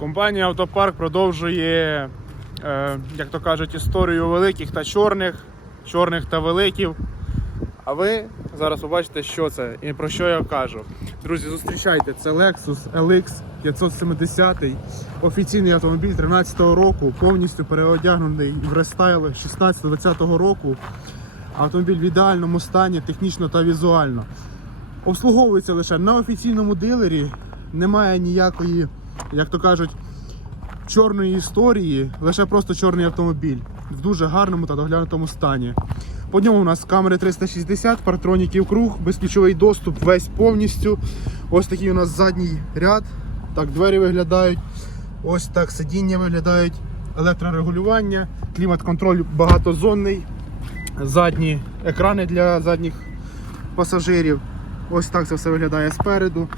Компанія Автопарк продовжує, е, як то кажуть, історію великих та чорних, чорних та великів. А ви зараз побачите, що це і про що я кажу. Друзі, зустрічайте, це Lexus LX 570, офіційний автомобіль 13-го року, повністю переодягнений в рестайл 16-20 року. Автомобіль в ідеальному стані, технічно та візуально. Обслуговується лише на офіційному дилері, немає ніякої, як то кажуть, чорної історії, лише просто чорний автомобіль в дуже гарному та доглянутому стані. По ньому у нас камери 360, партроніків круг, безключовий доступ весь повністю. Ось такий у нас задній ряд. Так, двері виглядають. Ось так сидіння виглядають, електрорегулювання, клімат-контроль багатозонний, задні екрани для задніх пасажирів. Ось так це все виглядає спереду.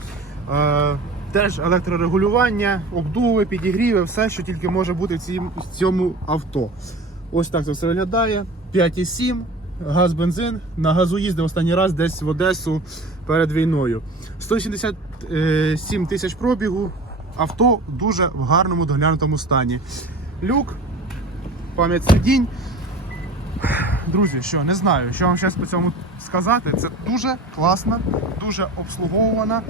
Е, теж електрорегулювання, обдуви, підігріви, все, що тільки може бути в цьому авто. Ось так це все виглядає. 5,7, газ, бензин. На газу їздив останній раз десь в Одесу перед війною. 177 тисяч пробігу. Авто дуже в гарному доглянутому стані. Люк, пам'ять сидінь. Друзі, що не знаю, що вам зараз по цьому сказати. Це дуже класна, дуже обслуговувана,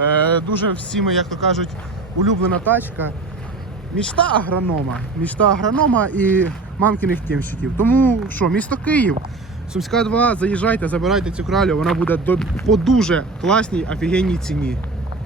е, дуже всіми, як то кажуть, улюблена тачка. Мічта агронома. Мічта агронома і мамкиних тємщиків. Тому що, місто Київ, Сумська 2, заїжджайте, забирайте цю кралю, вона буде до, по дуже класній, офігенній ціні.